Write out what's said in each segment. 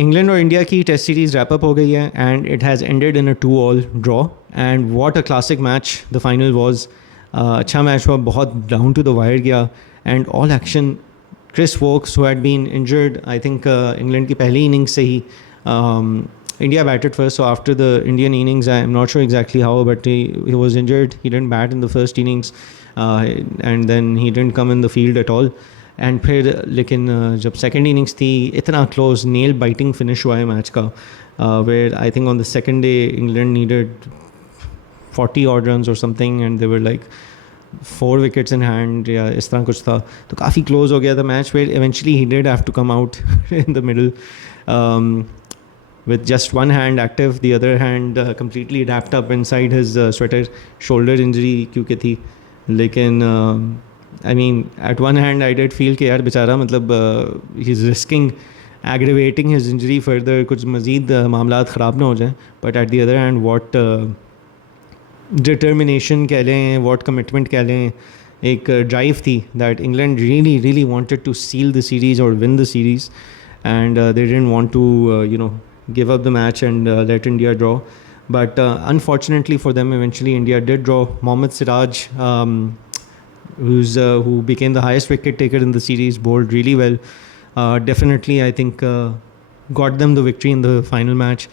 England और India की test series wrap up हो गई है and it has ended in a 2-2 draw and what a classic match the final was. अच्छा match हुआ, बहुत डाउन टू द वायर गया and all action. Chris Woakes who had been injured, I think England की पहली innings से ही India batted first, so after the Indian innings, I am not sure exactly how, but he was injured. He didn't bat in the first innings, and then he didn't come in the field at all. And फिर लेकिन जब second innings थी, इतना close nail biting finish हुआ है match का, where I think on the second day England needed 40 odd runs or something and they were like 4 wickets in hand या इस तरह कुछ था. तो काफ़ी क्लोज हो गया था match, where eventually he did have to come out in the middle with just one hand active, the other hand completely wrapped up inside his sweater. Shoulder injury क्योंकि थी, लेकिन I mean, at one hand, I did feel कि यार बेचारा मतलब he's risking aggravating his injury further, कुछ मज़ीद मामलात ख़राब ना हो जाए. But at the other hand, what determination कह लें, what commitment कह लें, एक drive थी that England really wanted to seal the series or win the series, and they didn't want to give up the match and let India draw. But unfortunately for them, eventually India did draw. Mohammad Siraj, who became the highest wicket taker in the series, bowled really well. Definitely, I think, got them the victory in the final match.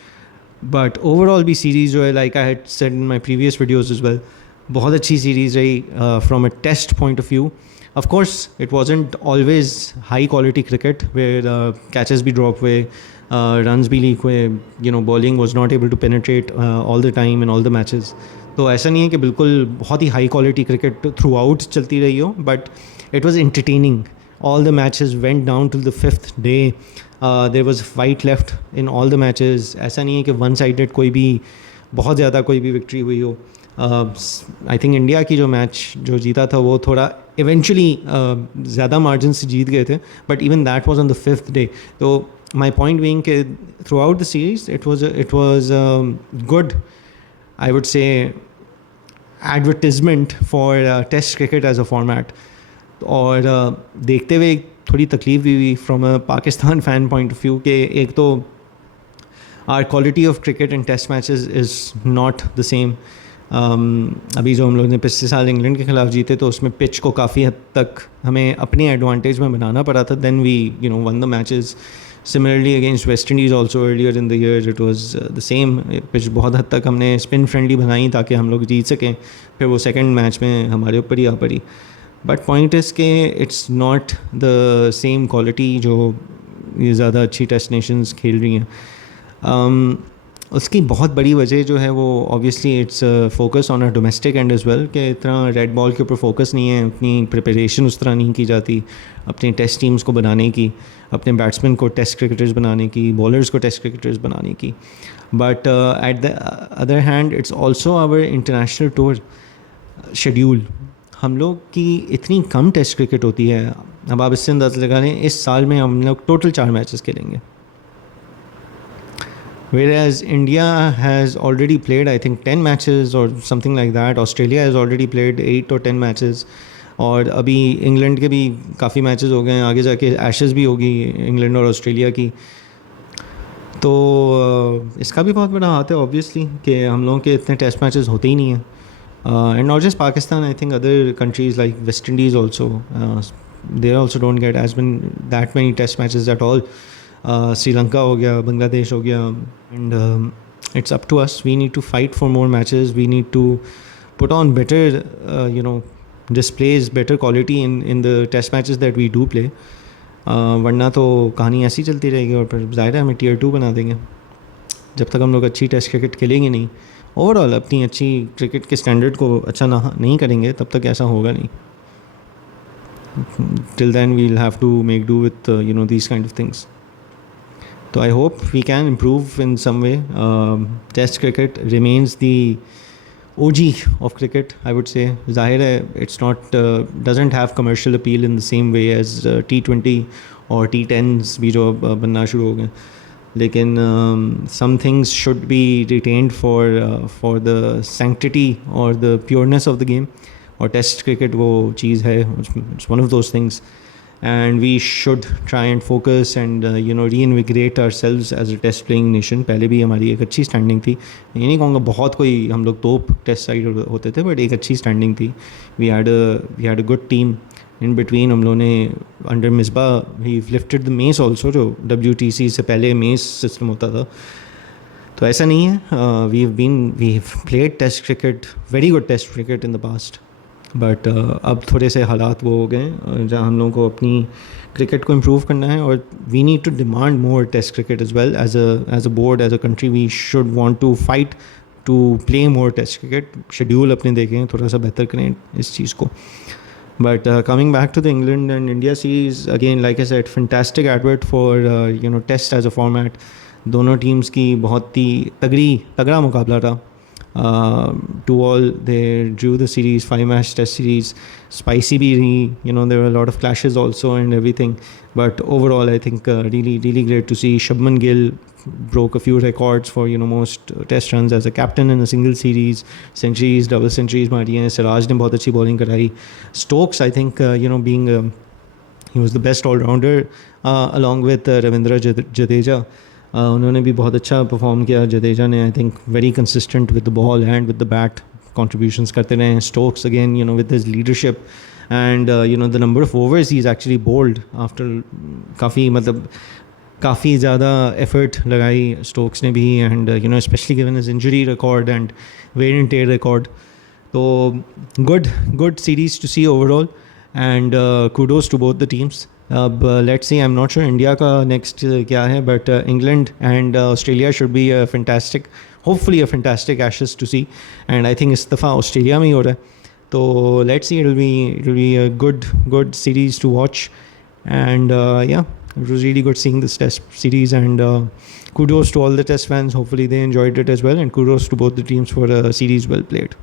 But overall, भी series जो है, like I had said in my previous videos as well, बहुत अच्छी series रही from a test point of view. Of course, it wasn't always high quality cricket where catches भी drop हुए, runs भी leak हुए, bowling was not able to penetrate all the time in all the matches. तो ऐसा नहीं है कि बिल्कुल बहुत ही high quality cricket throughout चलती रही हो, but it was entertaining. All the matches went down till the 5th day. There was fight left in all the matches. ऐसा नहीं है कि वन साइडेड कोई भी बहुत ज़्यादा कोई भी विक्ट्री हुई हो. आई थिंक इंडिया की जो मैच जो जीता था वो थोड़ा इवेंचुअली ज़्यादा मार्जिन से जीत गए थे, but even that was on the 5th day. तो माई पॉइंट बीइंग कि through out the series it was good, I would say, advertisement for test cricket as a format. और देखते हुए थोड़ी तकलीफ भी हुई from a Pakistan fan point of view कि एक तो our quality of cricket in test matches is not the same. अभी जो हम लोग ने पिछले साल इंग्लैंड के ख़िलाफ़ जीते तो उसमें पिच को काफ़ी हद तक हमें अपने एडवांटेज में बनाना पड़ा था. Then we won the matches. Similarly against West Indies also earlier in the year it was the same. Pitch बहुत हद तक हमने स्पिन फ्रेंडली बनाई ताकि हम लोग जीत सकें. फिर वो सेकंड मैच में हमारे ऊपर ही आ पड़ी. बट पॉइंट इज़ के it's not the same quality जो ये ज़्यादा अच्छी टेस्ट नेशंस खेल रही हैं. उसकी बहुत बड़ी वजह जो है वो obviously it's focus on a domestic and as well, कि इतना रेड बॉल के ऊपर फोकस नहीं है, उतनी प्रिपरेशन उस तरह नहीं की जाती अपनी टेस्ट टीम्स को बनाने की, अपने बैट्समैन को टेस्ट क्रिकेटर्स बनाने की, बॉलर्स को टेस्ट क्रिकेटर्स बनाने की. But at the other hand it's also our international tour schedule. हम लोग की इतनी कम टेस्ट क्रिकेट होती है. अब आप इससे अंदाज़ा लगा लें, इस साल में हम लोग टोटल 4 मैचेस खेलेंगे, whereas India has already played I think 10 matches or something like that. Australia has already played 8 or 10 matches. और अभी इंग्लैंड के भी काफ़ी मैचेस हो गए हैं, आगे जाके एशेज़ भी होगी इंग्लैंड और ऑस्ट्रेलिया की. तो इसका भी बहुत बड़ा हाथ है ऑब्वियसली कि हम लोगों के इतने टेस्ट मैचेस होते ही नहीं हैं. And not just Pakistan, I think other countries like West Indies also, they also don't get as been that many test matches at all. Sri Lanka हो गया, बांग्लादेश हो गया, and it's up to us. We need to fight for more matches. We need to put on better displays, better quality in the test matches that we do play. वरना तो कहानी ऐसी चलती रहेगी और फिर ज़ाहिर है हमें Tier 2 बना देंगे जब तक हम लोग अच्छी टेस्ट क्रिकेट खेलेंगे नहीं. ओवरऑल अपनी अच्छी क्रिकेट के स्टैंडर्ड को अच्छा नहीं करेंगे तब तक ऐसा होगा नहीं. Till then we'll have to make do with these kind of things. So I hope we can improve in some way. Test cricket remains the OG of cricket, I would say. Zahir hai, it's not doesn't have commercial appeal in the same way as T20 or T10s भी जो बनना शुरू हो गए. लेकिन some things should be retained for the sanctity or the pureness of the game. और test cricket वो चीज़ है, it's one of those things. and we should try and focus and reinvigorate ourselves as a test playing nation. पहले भी हमारी एक अच्छी standing थी, ये नहीं कहूँगा बहुत कोई हम लोग टॉप टेस्ट साइड होते थे, बट एक अच्छी स्टैंडिंग थी. We had a good team in between. हम लोगों ने अंडर मिसबा ही लिफ्टेड द मेस ऑल्सो, जो WTC से पहले मेस सिस्टम होता था. तो ऐसा नहीं है. We played test cricket, very good test cricket in the past, but अब थोड़े से हालात वो हो गए जहाँ हम लोगों को अपनी क्रिकेट को इम्प्रूव करना है, और we need to demand more test cricket as well. As a board, as a country, we should want to fight to play more test cricket. Schedule अपने देखें, थोड़ा सा बेहतर करें इस चीज़ को. But coming back to the England and India series, again, like I said, fantastic advert for test as a format. दोनों teams की बहुत ही तगड़ा मुकाबला था. 2-2 they drew the series, 5-match test series. Spicy भी रही, there were a lot of clashes also and everything, but overall I think really great to see. Shubman Gill broke a few records for most test runs as a captain in a single series. Centuries, double centuries मारी हैं. सिराज ने बहुत अच्छी bowling कराई. Stokes, I think being he was the best all-rounder along with Ravindra Jadeja. उन्होंने भी बहुत अच्छा परफॉर्म किया. जडेजा ने I think very consistent with the ball and with the bat contributions करते रहे. Stokes again with his leadership and the number of overs he is actually bowled after काफ़ी ज़्यादा एफर्ट लगाई स्टोक्स ने भी, and specially given his injury record and wear and tear record. तो good series to see overall, and kudos to both the teams. अब let's see, I am not sure India का next क्या है, but England and Australia should be hopefully a fantastic Ashes to see, and I think इस दफ़ा Australia में ही हो रहा है. तो let's see, it will be a good series to watch, and yeah, it was really good seeing this test series, and kudos to all the test fans. Hopefully they enjoyed it as well, and kudos to both the teams for a series well played.